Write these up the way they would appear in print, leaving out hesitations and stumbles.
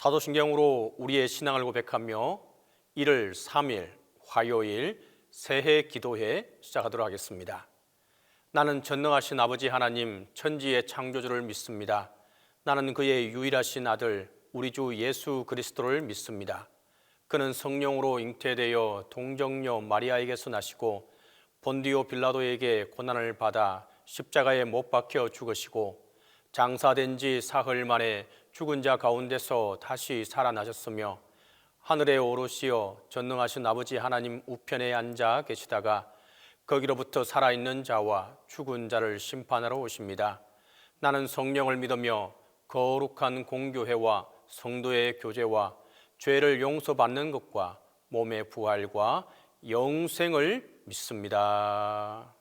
사도신경으로 우리의 신앙을 고백하며 1월 3일 화요일 새해 기도회 시작하도록 하겠습니다. 나는 전능하신 아버지 하나님 천지의 창조주를 믿습니다. 나는 그의 유일하신 아들 우리 주 예수 그리스도를 믿습니다. 그는 성령으로 잉태되어 동정녀 마리아에게서 나시고 본디오 빌라도에게 고난을 받아 십자가에 못 박혀 죽으시고 장사된 지 사흘 만에 죽은 자 가운데서 다시 살아나셨으며 하늘에 오르시어 전능하신 아버지 하나님 우편에 앉아 계시다가 거기로부터 살아있는 자와 죽은 자를 심판하러 오십니다. 나는 성령을 믿으며 거룩한 공교회와 성도의 교제와 죄를 용서받는 것과 몸의 부활과 영생을 믿습니다.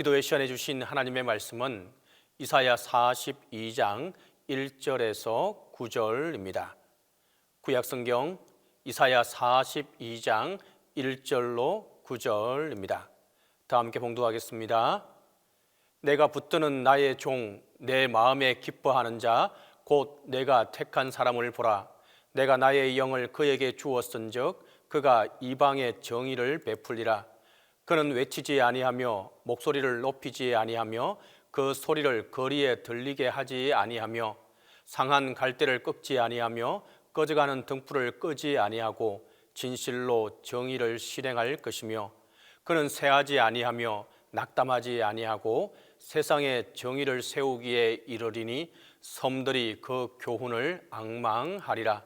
기도의 시간에 주신 하나님의 말씀은 이사야 42장 1절에서 9절입니다. 구약성경 이사야 42장 1절로 9절입니다. 다 함께 봉독하겠습니다. 내가 붙드는 나의 종, 내 마음에 기뻐하는 자, 곧 내가 택한 사람을 보라. 내가 나의 영을 그에게 주었은즉 그가 이방의 정의를 베풀리라. 그는 외치지 아니하며 목소리를 높이지 아니하며 그 소리를 거리에 들리게 하지 아니하며 상한 갈대를 꺾지 아니하며 꺼져가는 등불을 끄지 아니하고 진실로 정의를 실행할 것이며 그는 새하지 아니하며 낙담하지 아니하고 세상에 정의를 세우기에 이르리니 섬들이 그 교훈을 앙망하리라.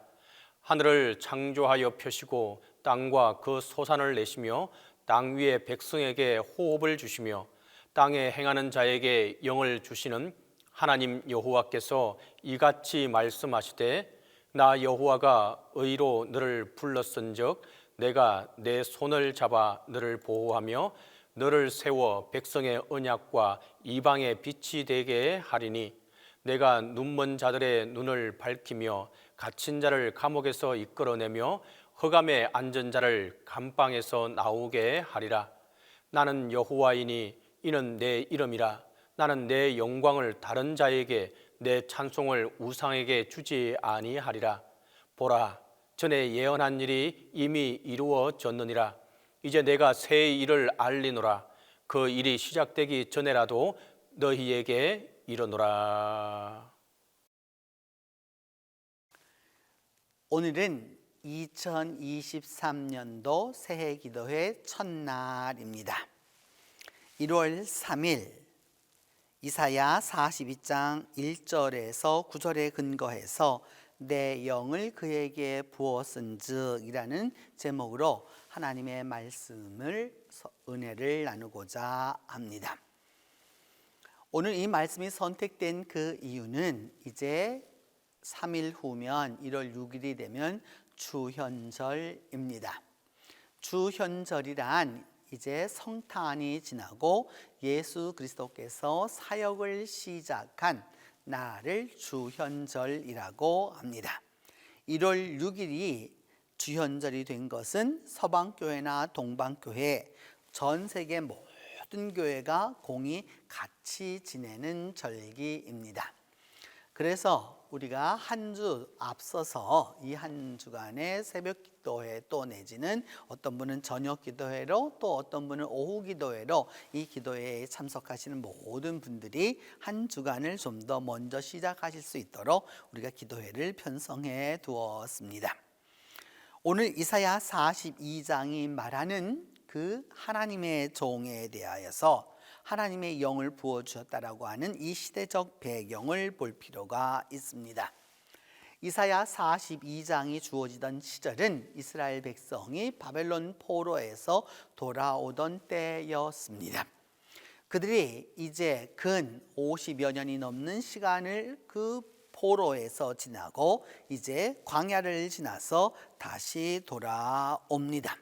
하늘을 창조하여 펴시고 땅과 그 소산을 내시며 땅 위의 백성에게 호흡을 주시며 땅에 행하는 자에게 영을 주시는 하나님 여호와께서 이같이 말씀하시되 나 여호와가 의로 너를 불렀은즉 내가 내 손을 잡아 너를 보호하며 너를 세워 백성의 언약과 이방의 빛이 되게 하리니 내가 눈먼 자들의 눈을 밝히며 갇힌 자를 감옥에서 이끌어내며 흑암에 앉은 자를 감방에서 나오게 하리라. 나는 여호와이니 이는 내 이름이라. 나는 내 영광을 다른 자에게 내 찬송을 우상에게 주지 아니하리라. 보라, 전에 예언한 일이 이미 이루어졌느니라. 이제 내가 새 일을 알리노라. 그 일이 시작되기 전에라도 너희에게 이르노라. 오늘은 2023년도 새해 기도회 첫날입니다. 1월 3일 이사야 42장 1절에서 9절에 근거해서 내 영을 그에게 부었은즉 이라는 제목으로 하나님의 말씀을 은혜를 나누고자 합니다. 오늘 이 말씀이 선택된 그 이유는 이제 3일 후면 1월 6일이 되면 주현절입니다. 주현절이란 이제 성탄이 지나고 예수 그리스도께서 사역을 시작한 날을 주현절이라고 합니다. 1월 6일이 주현절이 된 것은 서방교회나 동방교회 전 세계 모든 교회가 공히 같이 지내는 절기입니다. 그래서 우리가 한 주 앞서서 이 한 주간의 새벽 기도회 또 내지는 어떤 분은 저녁 기도회로 또 어떤 분은 오후 기도회로 이 기도회에 참석하시는 모든 분들이 한 주간을 좀 더 먼저 시작하실 수 있도록 우리가 기도회를 편성해 두었습니다. 오늘 이사야 42장이 말하는 그 하나님의 종에 대하여서 하나님의 영을 부어주셨다라고 하는 이 시대적 배경을 볼 필요가 있습니다. 이사야 42장이 주어지던 시절은 이스라엘 백성이 바벨론 포로에서 돌아오던 때였습니다. 그들이 이제 근 50여 년이 넘는 시간을 그 포로에서 지나고 이제 광야를 지나서 다시 돌아옵니다.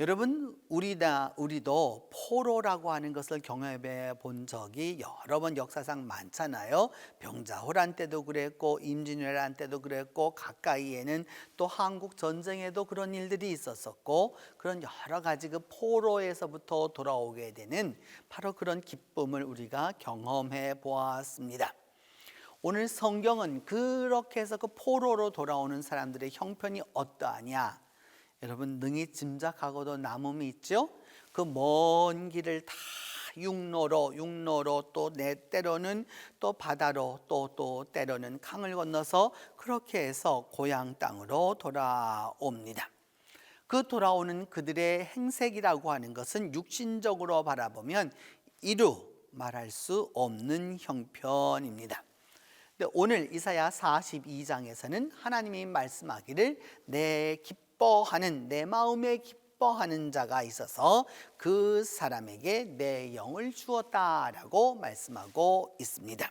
여러분, 우리도 포로라고 하는 것을 경험해 본 적이 여러 번 역사상 많잖아요. 병자호란 때도 그랬고 임진왜란 때도 그랬고 가까이에는 또 한국 전쟁에도 그런 일들이 있었었고 그런 여러 가지 그 포로에서부터 돌아오게 되는 바로 그런 기쁨을 우리가 경험해 보았습니다. 오늘 성경은 그렇게 해서 그 포로로 돌아오는 사람들의 형편이 어떠하냐? 여러분 능히 짐작하고도 남음이 있죠. 그 먼 길을 다 육로로 또 때로는 또 바다로 또 때로는 강을 건너서 그렇게 해서 고향 땅으로 돌아옵니다. 그 돌아오는 그들의 행색이라고 하는 것은 육신적으로 바라보면 이루 말할 수 없는 형편입니다. 근데 오늘 이사야 42장에서는 하나님이 말씀하기를 내 마음에 기뻐하는 자가 있어서 그 사람에게 내 영을 주었다라고 말씀하고 있습니다.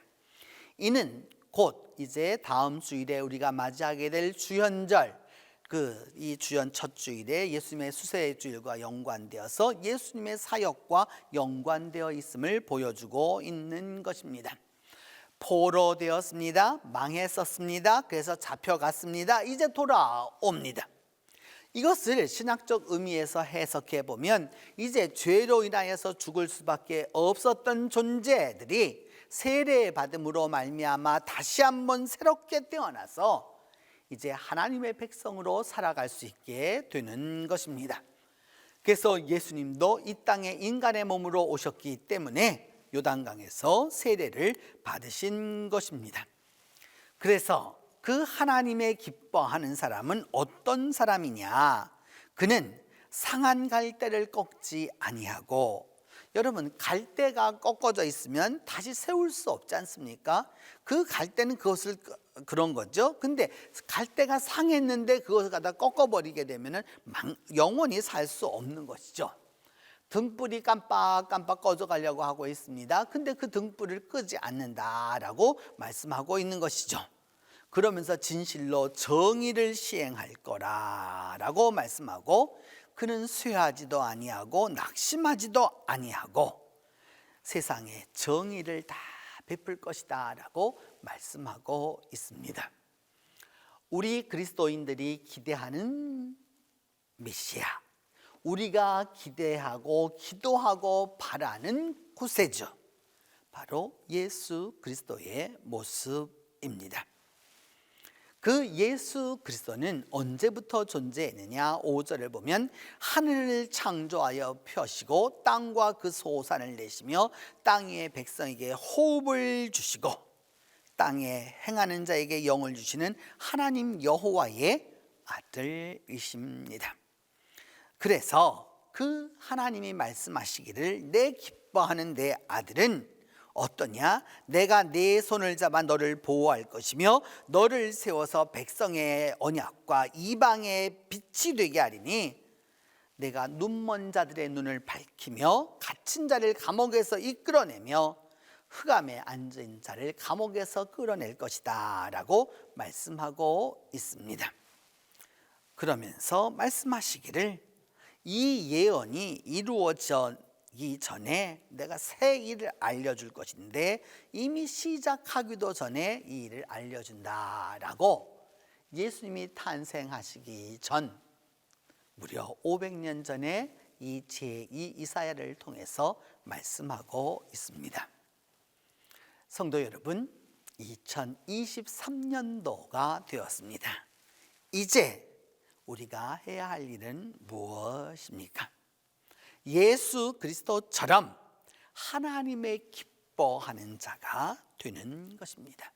이는 곧 이제 다음 주일에 우리가 맞이하게 될 주현절, 이 주연 첫 주일에 예수님의 수세 주일과 연관되어서 예수님의 사역과 연관되어 있음을 보여주고 있는 것입니다. 포로되었습니다. 망했었습니다. 그래서 잡혀갔습니다. 이제 돌아옵니다. 이것을 신학적 의미에서 해석해 보면 이제 죄로 인하여서 죽을 수밖에 없었던 존재들이 세례받음으로 말미암아 다시 한번 새롭게 태어나서 이제 하나님의 백성으로 살아갈 수 있게 되는 것입니다. 그래서 예수님도 이 땅에 인간의 몸으로 오셨기 때문에 요단강에서 세례를 받으신 것입니다. 그래서 그 하나님의 기뻐하는 사람은 어떤 사람이냐? 그는 상한 갈대를 꺾지 아니하고, 여러분 갈대가 꺾어져 있으면 다시 세울 수 없지 않습니까? 그 갈대는 그것을 그런 거죠. 근데 갈대가 상했는데 그것을 갖다 꺾어버리게 되면 영원히 살 수 없는 것이죠. 등불이 깜빡깜빡 꺼져가려고 하고 있습니다. 근데 그 등불을 끄지 않는다라고 말씀하고 있는 것이죠. 그러면서 진실로 정의를 시행할 거라라고 말씀하고, 그는 쇠하지도 아니하고 낙심하지도 아니하고 세상에 정의를 다 베풀 것이다 라고 말씀하고 있습니다. 우리 그리스도인들이 기대하는 메시아, 우리가 기대하고 기도하고 바라는 구세주, 바로 예수 그리스도의 모습입니다. 그 예수 그리스도는 언제부터 존재했느냐? 5절을 보면 하늘을 창조하여 펴시고 땅과 그 소산을 내시며 땅 위의 백성에게 호흡을 주시고 땅에 행하는 자에게 영을 주시는 하나님 여호와의 아들이십니다. 그래서 그 하나님이 말씀하시기를 내 기뻐하는 내 아들은 어떠냐? 내가 내 손을 잡아 너를 보호할 것이며 너를 세워서 백성의 언약과 이방의 빛이 되게 하리니 내가 눈먼 자들의 눈을 밝히며 갇힌 자를 감옥에서 이끌어내며 흑암에 앉은 자를 감옥에서 끌어낼 것이다 라고 말씀하고 있습니다. 그러면서 말씀하시기를 이 예언이 이루어지기 전에 내가 새 일을 알려줄 것인데 이미 시작하기도 전에 이 일을 알려준다라고 예수님이 탄생하시기 전 무려 500년 전에 이 제2 이사야를 통해서 말씀하고 있습니다. 성도 여러분, 2023년도가 되었습니다. 이제 우리가 해야 할 일은 무엇입니까? 예수 그리스도처럼 하나님의 기뻐하는 자가 되는 것입니다.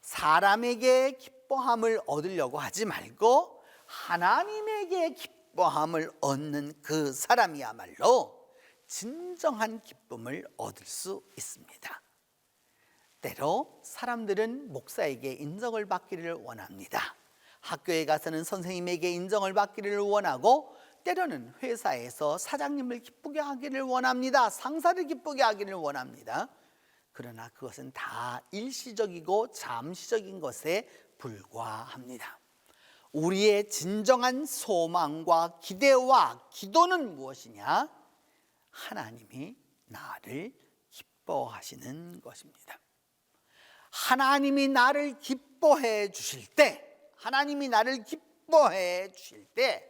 사람에게 기뻐함을 얻으려고 하지 말고 하나님에게 기뻐함을 얻는 그 사람이야말로 진정한 기쁨을 얻을 수 있습니다. 때로 사람들은 목사에게 인정을 받기를 원합니다. 학교에 가서는 선생님에게 인정을 받기를 원하고, 때로는 회사에서 사장님을 기쁘게 하기를 원합니다. 상사를 기쁘게 하기를 원합니다. 그러나 그것은 다 일시적이고 잠시적인 것에 불과합니다. 우리의 진정한 소망과 기대와 기도는 무엇이냐? 하나님이 나를 기뻐하시는 것입니다. 하나님이 나를 기뻐해 주실 때, 하나님이 나를 기뻐해 주실 때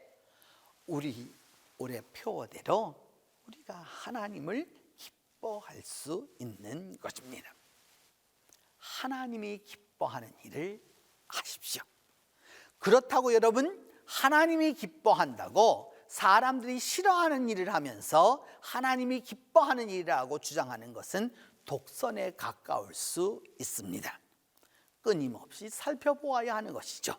우리 올해 표어대로 우리가 하나님을 기뻐할 수 있는 것입니다. 하나님이 기뻐하는 일을 하십시오. 그렇다고 여러분, 하나님이 기뻐한다고 사람들이 싫어하는 일을 하면서 하나님이 기뻐하는 일이라고 주장하는 것은 독선에 가까울 수 있습니다. 끊임없이 살펴보아야 하는 것이죠.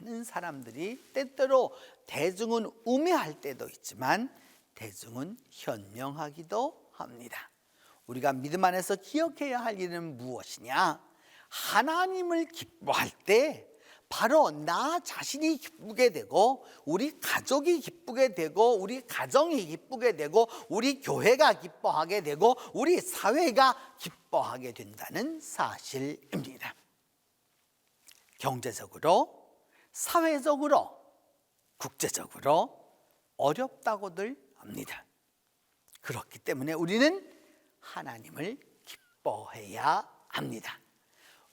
많은 사람들이 때때로 대중은 우매할 때도 있지만 대중은 현명하기도 합니다. 우리가 믿음 안에서 기억해야 할 일은 무엇이냐? 하나님을 기뻐할 때 바로 나 자신이 기쁘게 되고, 우리 가족이 기쁘게 되고, 우리 가정이 기쁘게 되고, 우리 교회가 기뻐하게 되고, 우리 사회가 기뻐하게 된다는 사실입니다. 경제적으로, 사회적으로, 국제적으로 어렵다고들 합니다. 그렇기 때문에 우리는 하나님을 기뻐해야 합니다.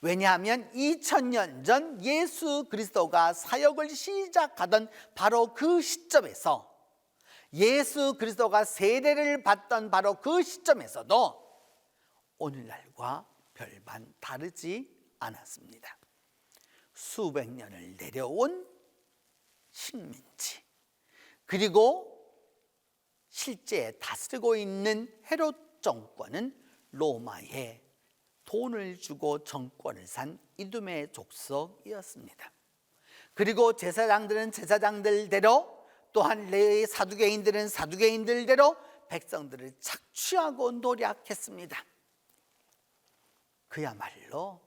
왜냐하면 2000년 전 예수 그리스도가 사역을 시작하던 바로 그 시점에서, 예수 그리스도가 세례를 받던 바로 그 시점에서도 오늘날과 별반 다르지 않았습니다. 수백 년을 내려온 식민지, 그리고 실제 다스리고 있는 헤롯 정권은 로마에 돈을 주고 정권을 산 이두메 족속이었습니다. 그리고 제사장들은 제사장들대로, 또한 레위 사두개인들은 사두개인들대로 백성들을 착취하고 노략했습니다. 그야말로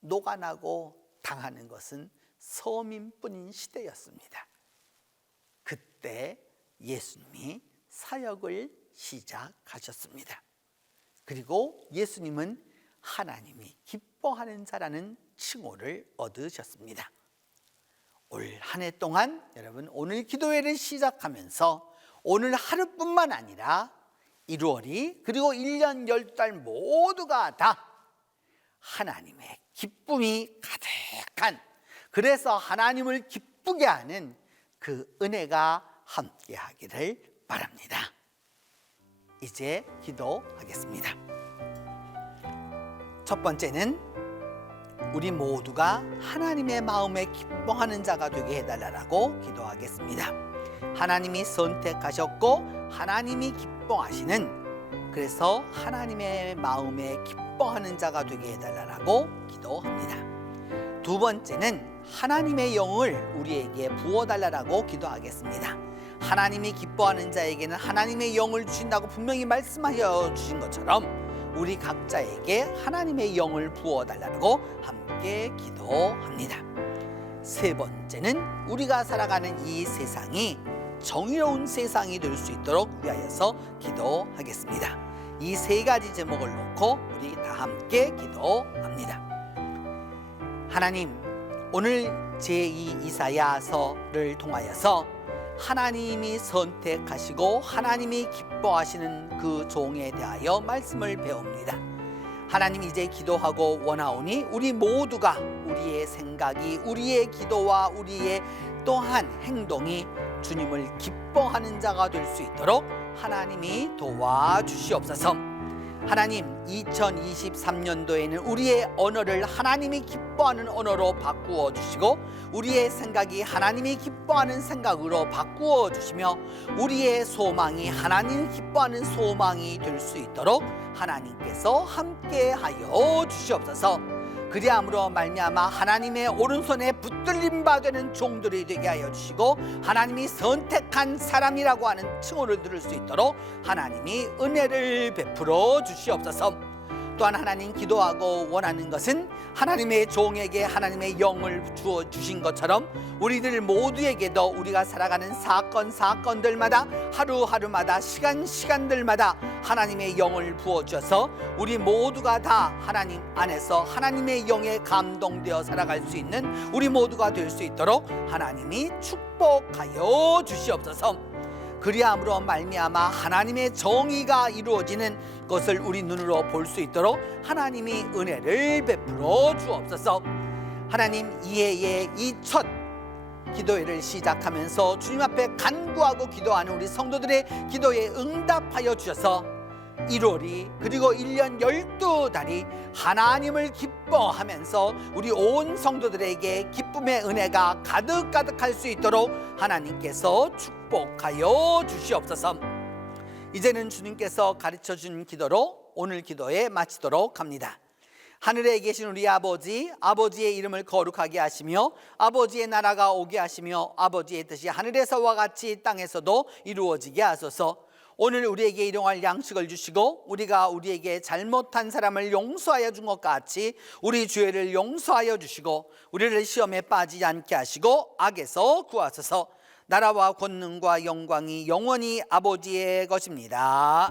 녹아나고 당하는 것은 서민뿐인 시대였습니다. 그때 예수님이 사역을 시작하셨습니다. 그리고 예수님은 하나님이 기뻐하는 자라는 칭호를 얻으셨습니다. 올 한 해 동안 여러분, 오늘 기도회를 시작하면서 오늘 하루뿐만 아니라 1월이 그리고 1년 12달 모두가 다 하나님의 기쁨이 가득한, 그래서 하나님을 기쁘게 하는 그 은혜가 함께 하기를 바랍니다. 이제 기도하겠습니다. 첫 번째는 우리 모두가 하나님의 마음에 기뻐하는 자가 되게 해달라고 기도하겠습니다. 하나님이 선택하셨고 하나님이 기뻐하시는, 그래서 하나님의 마음에 기뻐하는 자가 되게 해달라고 기도합니다. 두 번째는 하나님의 영을 우리에게 부어달라고 기도하겠습니다. 하나님이 기뻐하는 자에게는 하나님의 영을 주신다고 분명히 말씀하여 주신 것처럼 우리 각자에게 하나님의 영을 부어달라고 함께 기도합니다. 세 번째는 우리가 살아가는 이 세상이 정의로운 세상이 될 수 있도록 위하여서 기도하겠습니다. 이 세 가지 제목을 놓고 우리 다 함께 기도합니다. 하나님, 오늘 제2 이사야서를 통하여서 하나님이 선택하시고 하나님이 기뻐하시는 그 종에 대하여 말씀을 배웁니다. 하나님, 이제 기도하고 원하오니 우리 모두가 우리의 생각이, 우리의 기도와 우리의 또한 행동이 주님을 기뻐하는 자가 될 수 있도록 하나님이 도와주시옵소서. 하나님, 2023년도에는 우리의 언어를 하나님이 기뻐하는 언어로 바꾸어 주시고 우리의 생각이 하나님이 기뻐하는 생각으로 바꾸어 주시며 우리의 소망이 하나님이 기뻐하는 소망이 될 수 있도록 하나님께서 함께하여 주시옵소서. 그리함으로 말미암아 하나님의 오른손에 붙들림 바 되는 종들이 되게 하여 주시고 하나님이 선택한 사람이라고 하는 칭호를 들을 수 있도록 하나님이 은혜를 베풀어 주시옵소서. 또한 하나님, 기도하고 원하는 것은 하나님의 종에게 하나님의 영을 주어 주신 것처럼 우리들 모두에게도 우리가 살아가는 사건들마다 하루하루마다 시간들마다 하나님의 영을 부어 주셔서 우리 모두가 다 하나님 안에서 하나님의 영에 감동되어 살아갈 수 있는 우리 모두가 될 수 있도록 하나님이 축복하여 주시옵소서. 그리함으로 말미암아 하나님의 정의가 이루어지는 것을 우리 눈으로 볼 수 있도록 하나님이 은혜를 베풀어 주옵소서. 하나님, 이해의 이 첫 기도회를 시작하면서 주님 앞에 간구하고 기도하는 우리 성도들의 기도에 응답하여 주셔서 1월이 그리고 1년 12달이 하나님을 기뻐하면서 우리 온 성도들에게 기쁨의 은혜가 가득가득할 수 있도록 하나님께서 축복하여 주시옵소서. 이제는 주님께서 가르쳐 준 기도로 오늘 기도에 마치도록 합니다. 하늘에 계신 우리 아버지, 아버지의 이름을 거룩하게 하시며 아버지의 나라가 오게 하시며 아버지의 뜻이 하늘에서와 같이 땅에서도 이루어지게 하소서. 오늘 우리에게 일용할 양식을 주시고 우리가 우리에게 잘못한 사람을 용서하여 준 것 같이 우리 죄를 용서하여 주시고 우리를 시험에 빠지지 않게 하시고 악에서 구하소서. 나라와 권능과 영광이 영원히 아버지의 것입니다.